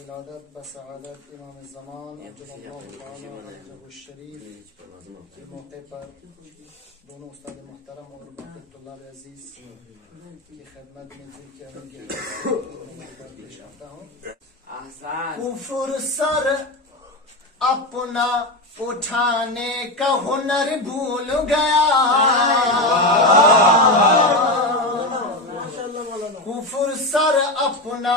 ولادت بسعادت امام زمان عجل اللہ تعالی وجهه الشریف کے موقع پر دونوں استاد محترم اور باقی طلاب عزیز کی خدمت میں دل کی ان کی پیش کرتا ہوں. کفر سر اپنا اٹھانے کا ہنر بھول گیا, کفر سر اپنا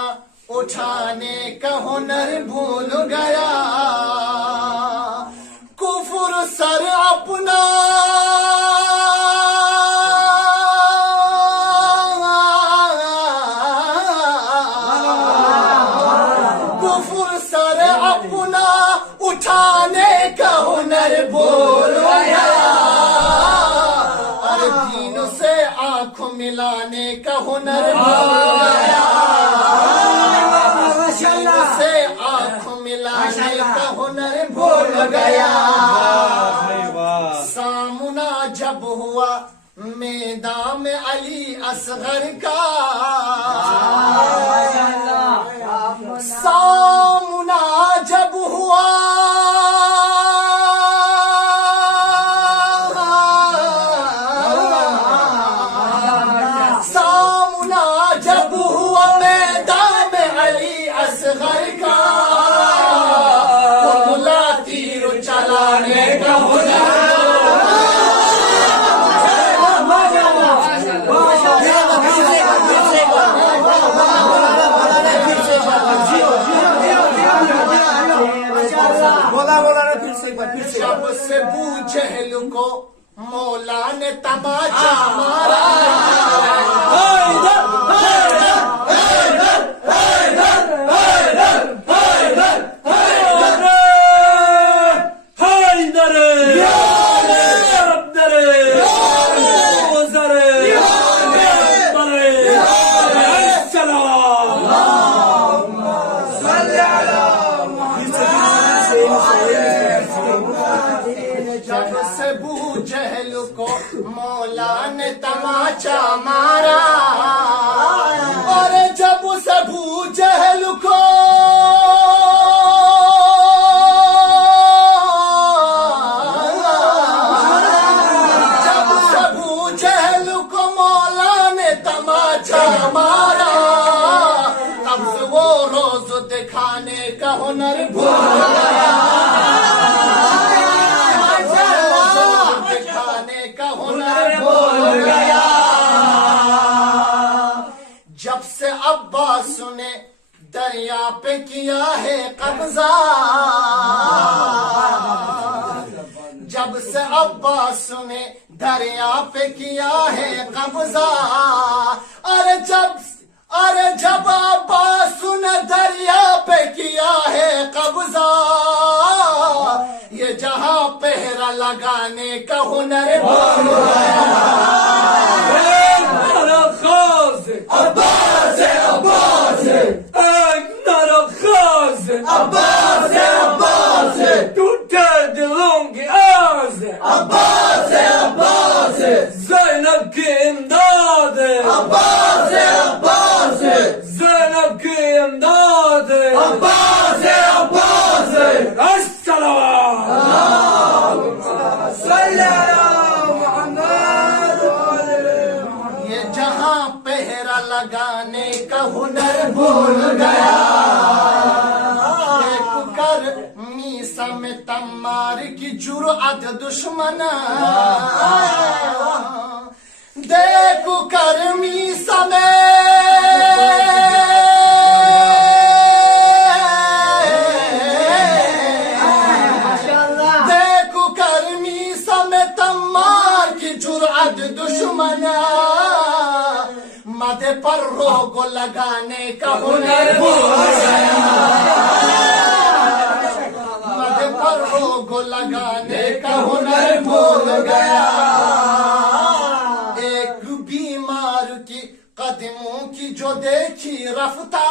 اٹھانے کا ہنر بھول گیا, کفر سر اپنا کفر سر اپنا اٹھانے کا ہنر بھول گیا, اور دین سے آنکھ ملانے کا ہنر بھول گیا, سے آنکھ ملانے کا ہنر بھول گیا. سامنا جب ہوا میدان میں علی اصغر کا, سامنا جب ہوا سامنا جب ہوا میدان میں علی اصغر کا, بلا تیر چلانے کا ہنر جب سے ابو جہل کو مولا نے تماچا مارا, جب سے ابو جہل کو مولا نے تماچا مارا, اور جب سے ابو جہل کو جب سے ابو جہل کو مولا نے تماچا مارا, تب سے وہ روز دکھانے کا ہنر بھول گیا, جب سے عباس نے دریا پہ کیا ہے قبضہ, جب سے عباس نے دریا پہ کیا ہے قبضہ, ارے جب عباس نے دریا پہ کیا ہے قبضہ, یہ جہاں پہرا لگانے کا ہنر بھول گیا. عباس عباس عباس عباس ٹوٹے دلوں کی آز, عباس عباس زینب کی امداد, عباس عباس زینب کی امداد, عباس عباس السلام صلی علی محمد. یہ جہاں پہرا لگانے کا ہنر بھول گیا, دیکھ کر میسا میں تمار کی جرأت دشمن, دیکھ کر میسا میں دیکھ کر میسا میں تمار کی جرأت دشمن, مدے پر روگ لگانے کا ہنر بھول گیا, مدے پر روگ لگانے کا ہنر بھول گیا. ایک بیمار کی قدموں کی جو دیکھی رفتار,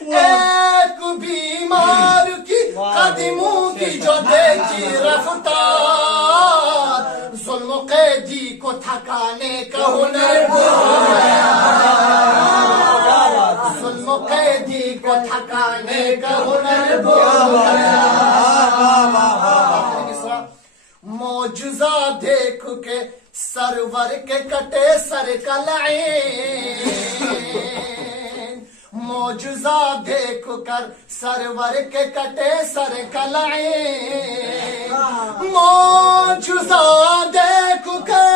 ایک بیمار کی قدموں کی جو دیکھی رفتار, قیدی کو تھکانے کا ہنر بھول گیا ظلم قیدی کو تھکانے کا ہنر بھول گیا معجزہ دیکھ کے سرور کے کٹے سر کا لعین معجزہ دیکھ کر سرور کے کٹے سر کا لعین معجزہ دیکھ کر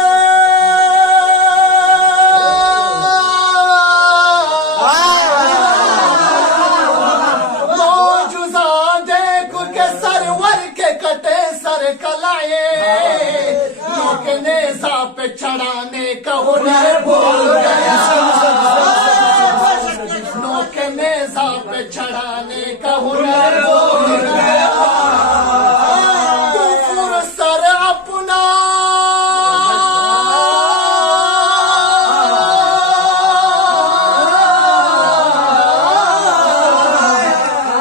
معجزہ دیکھ کے سرور کے کٹے سر کا لعین کے نیزہ پہ چڑھانے کا ہنر بھول گیا نوک نیزہ پہ چڑھانے کا ہنر بھول گیا کفر سر اپنا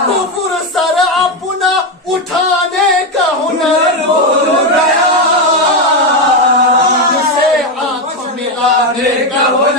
کفر سر اپنا اٹھانے کا ہنر بھول گیا کا ہنر